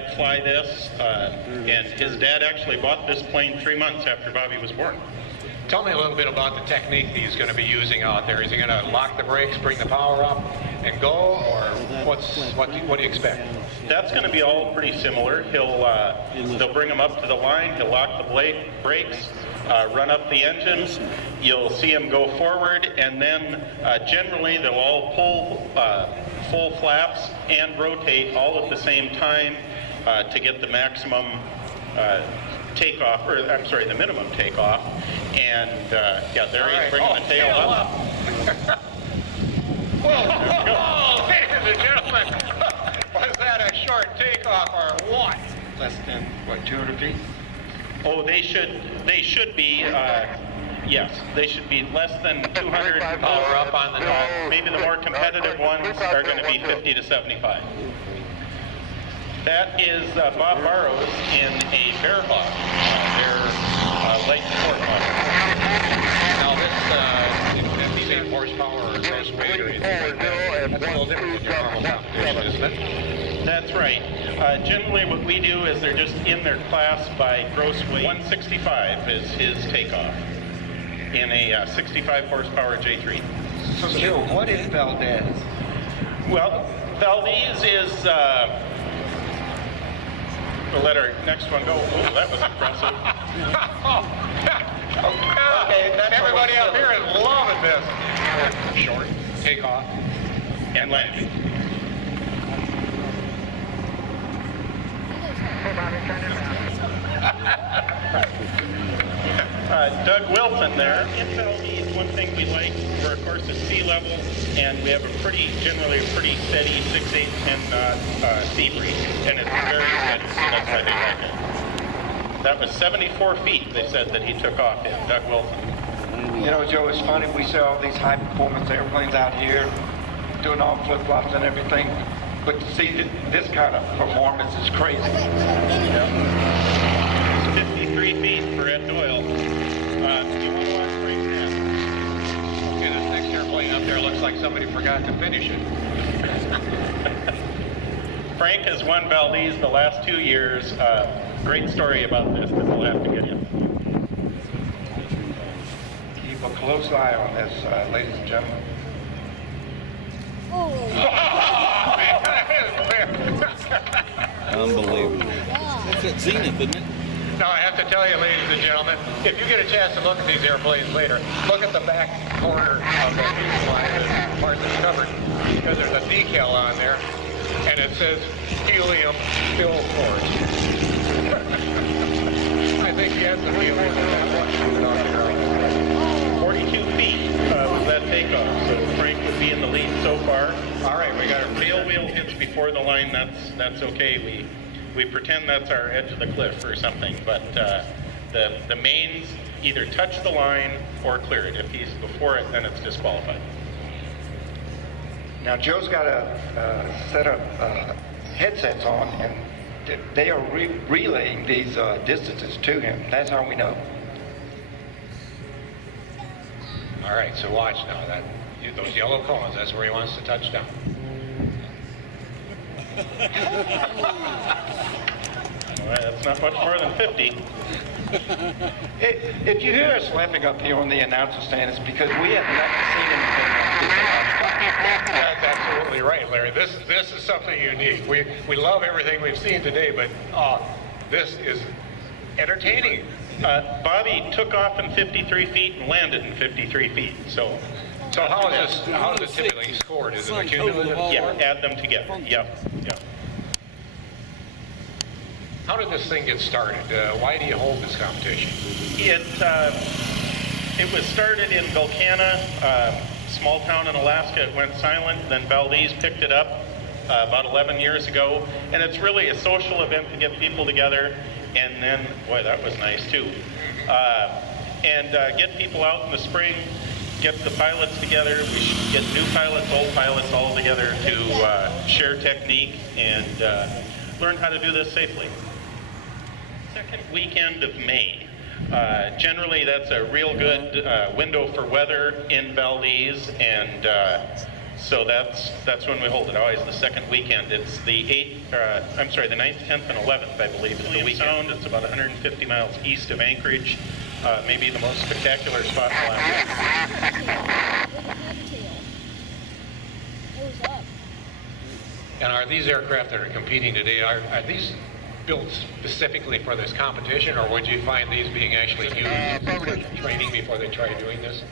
dad fly this, and his dad actually bought this plane 3 months after Bobby was born. Tell me a little bit about the technique he's going to be using out there. Is he going to lock the brakes, bring the power up, and go, or what do you expect? That's going to be all pretty similar. They'll bring him up to the line. He'll lock the brakes, run up the engines. You'll see him go forward, and then generally they'll all pull full flaps and rotate all at the same time to get the maximum takeoff, or I'm sorry, the minimum takeoff. And yeah, there he's bringing the tail up. Whoa, ladies and gentlemen, was that a short takeoff or what? Less than, what, 200 feet? Oh, they should be, yes, they should be less than 200. Power up on the top. Maybe the more competitive ones are going to be 50 to 75. That is Bob Barrows in a Bearhawk, their light support model. Now this 58 horsepower or gross weight, that's a little different than your normal competition, isn't it? That's right. Generally what we do is they're just in their class by gross weight. 165 is his takeoff in a 65 horsepower J3. So Joe, what is Valdez? Well, Valdez is, we'll let our next one go. Oh, that was impressive. Okay, everybody up here is loving this. Short, takeoff, And landing. Doug Wilson there. In Valdez, one thing we like, we're of course at sea level, and we have generally a pretty steady 6, 8, 10 knot sea breeze, and it's very steady, so that's why they like it. That was 74 feet, they said, that he took off in, Doug Wilson. You know, Joe, it's funny, we see all these high-performance airplanes out here doing all flip-flops and everything, but to see this kind of performance is crazy. Yeah. It's 53 feet for Ed Doyle. Do you want to watch Frank's hand? Okay, this next airplane up there looks like somebody forgot to finish it. Frank has won Valdez the last 2 years. Great story about this that we'll have to get in. Keep a close eye on this, ladies and gentlemen. Unbelievable. That's at Zenith, isn't it? Now, I have to tell you, ladies and gentlemen, if you get a chance to look at these airplanes later, look at the back corner of the fuselage, the part that's covered, because there's a decal on there, and it says helium fill force. I think he has the helium in that one. 42 feet was that takeoff, so Frank would be in the lead so far. All right, we got a Tail wheel hits before the line, that's okay. We pretend that's our edge of the cliff or something, but the mains either touch the line or clear it. If he's before it, then it's disqualified. Now, Joe's got a set of headsets on, and they are relaying these distances to him. That's how we know. All right, so watch now. Those yellow cones, that's where he wants to touch down. Well, that's not much more than 50. If you hear us laughing up here on the announcer stand, it's because we have never seen anything like this. That's absolutely right, Larry. This is something unique. We love everything we've seen today, but this is entertaining. Bobby took off in 53 feet and landed in 53 feet. So how is it typically scored? Is it a cumulative? Yeah, add them together. Yep. How did this thing get started? Why do you hold this competition? It was started in Vulcana, small town in Alaska. It went silent. Then Valdez picked it up about 11 years ago, and it's really a social event to get people together. And then, boy, that was nice too. And get people out in the spring, get the pilots together. We should get new pilots, old pilots all together to share technique and learn how to do this safely. Second weekend of May. Generally, that's a real good window for weather in Valdez, and So that's when we hold it, always the second weekend. It's the 9th, 10th, and 11th, I believe, is the weekend. It's about 150 miles east of Anchorage, maybe the most spectacular spot in Alaska. And are these aircraft that are competing today, are these built specifically for this competition, or would you find these being actually used for training before they try doing this?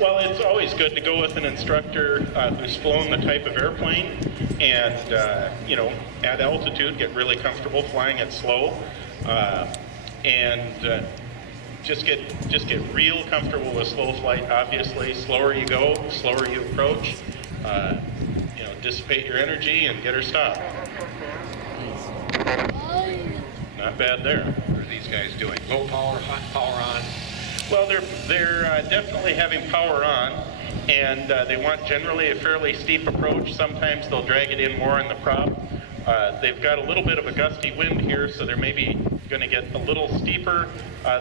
Well, it's always good to go with an instructor who's flown the type of airplane and, you know, at altitude, get really comfortable flying it slow, and just get real comfortable with slow flight. Obviously, slower you go, slower you approach. You know, dissipate your energy and get her stopped. Not bad there. What are these guys doing? Low power, hot power on? Well, they're definitely having power on, and they want generally a fairly steep approach. Sometimes they'll drag it in more in the prop. They've got a little bit of a gusty wind here, so they're maybe going to get a little steeper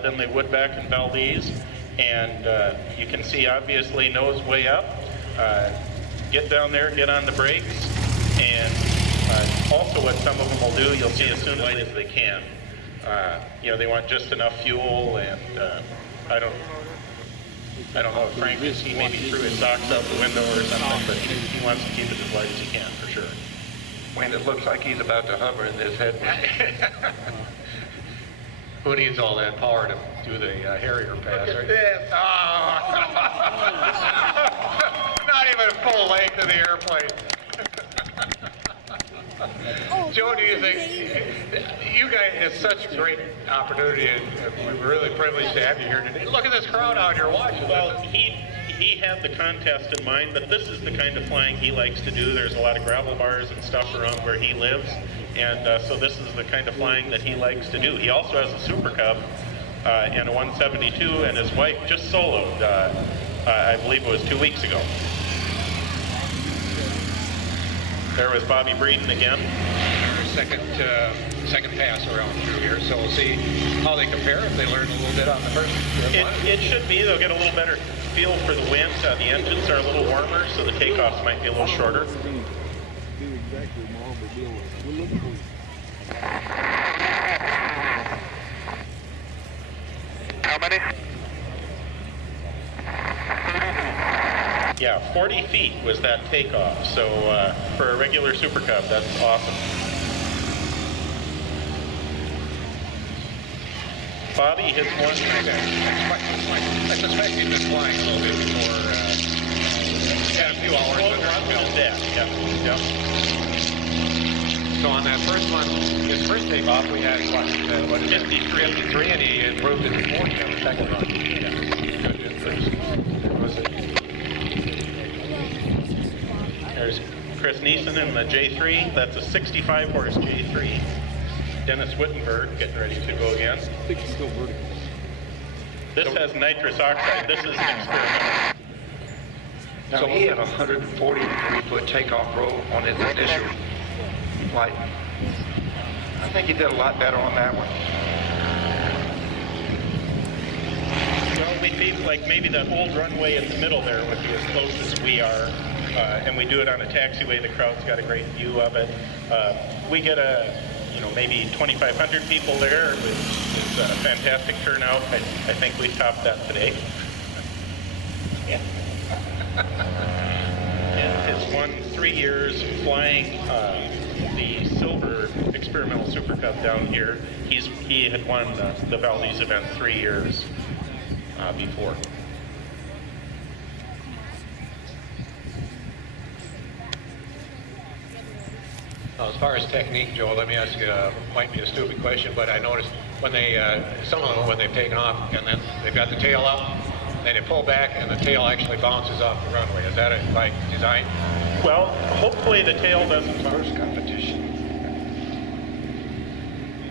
than they would back in Valdez. And you can see, obviously, nose way up. Get down there, get on the brakes, and also what some of them will do, you'll see as soon as they can. You know, they want just enough fuel, and I don't know if Frank is, he maybe threw his socks out the window or something, but he wants to keep it as light as he can, for sure. When it looks like he's about to hover in this head. Who needs all that power to do the Harrier pass? Look at Right? this. Oh. Not even full length of the airplane. Joe, do you think you guys have such a great opportunity, and we're really privileged to have you here today? Look at this crowd out here watching. Well, he had the contest in mind, but this is the kind of flying he likes to do. There's a lot of gravel bars and stuff around where he lives, and so this is the kind of flying that he likes to do. He also has a Super Cub and a 172, and his wife just soloed, I believe it was 2 weeks ago. There was Bobby Breeden again. Second pass around through here, so we'll see how they compare, if they learn a little bit on the first one. It should be. They'll get a little better feel for the wind. The engines are a little warmer, so the takeoffs might be a little shorter. How many? Yeah, 40 feet was that takeoff. So for a regular Super Cub, that's awesome. Bobby hits one. I suspect he's been flying a little bit before, a few hours. Yeah. So on that first one, his first takeoff, we had, what is it? 53, and he improved it to 40 on the second run. Yeah. Good first. There's Chris Neeson in the J3. That's a 65 horse J3. Dennis Wittenberg getting ready to go again. This has nitrous oxide. This is an experiment. Now, he had a 143-foot takeoff roll on his initial flight. I think he did a lot better on that one. Well, we feel like maybe that old runway in the middle there would be as close as we are, and we do it on a taxiway. The crowd's got a great view of it. We get maybe 2,500 people there, which is a fantastic turnout. I think we topped that today. Yeah. And it's won 3 years flying the silver experimental Super Cub down here. He had won the Valdez event 3 years before. Now, as far as technique, Joe, let me ask you, might be a stupid question, but I noticed when they, some of them, when they've taken off and then they've got the tail up, then they pull back and the tail actually bounces off the runway. Is that by design? Well, hopefully the tail doesn't. First competition.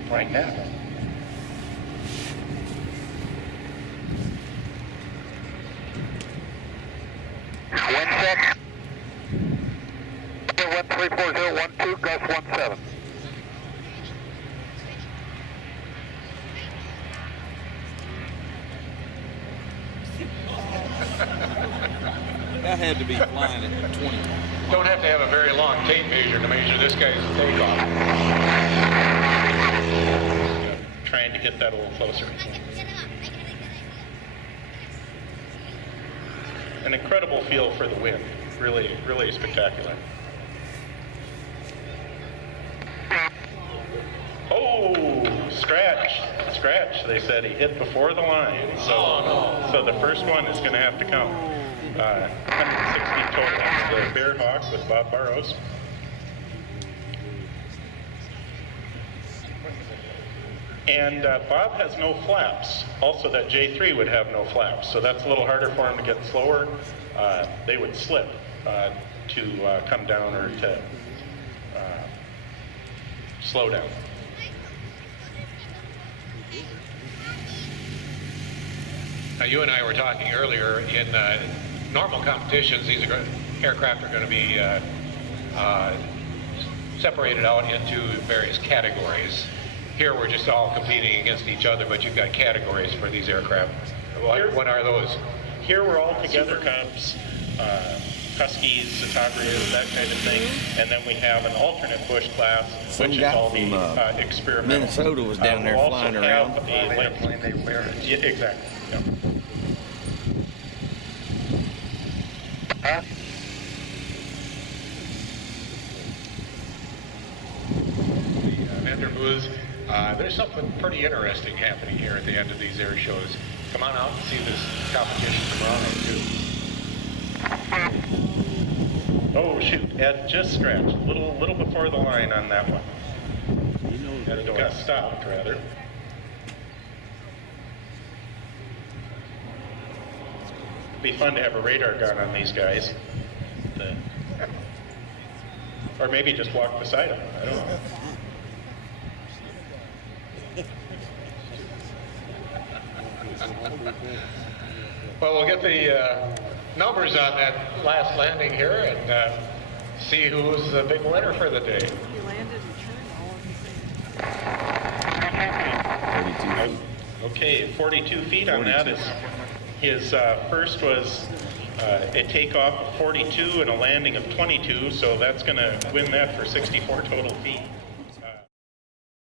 Right now. One check. 134012, Gus 17. I had to be flying at 20. Don't have to have a very long tape measure to measure this guy's takeoff. Trying to get that a little closer. An incredible feel for the wind. Really, really spectacular. Oh, scratch. They said he hit before the line. So the first one is going to have to count. 160 total. The Bear Hawk with Bob Barrows. And Bob has no flaps. Also, that J3 would have no flaps, so that's a little harder for him to get slower. They would slip to come down or to slow down. Now, you and I were talking earlier, in normal competitions, these aircraft are going to be separated out into various categories. Here we're just all competing against each other, but you've got categories for these aircraft. What are those? Here we're all together, Cubs, Huskies, Satagrias, that kind of thing. And then we have an alternate bush class, Some which is guy all the from, experimental. Minnesota was down there we'll flying also around. have a Airplane they wear it. Yeah, exactly. Yeah. Vendor booths. There's something pretty interesting happening here at the end of these air shows. Come on out and see this competition tomorrow too. Oh shoot, Ed just scratched. Little before the line on that one. Ed got stopped rather. Be fun to have a radar gun on these guys. Or maybe just walk beside them. I don't know. Well, we'll get the numbers on that last landing here and see who's the big winner for the day. You landed and turned all of the Okay, 42 feet on that is his first was a takeoff of 42 and a landing of 22, so that's going to win that for 64 total feet.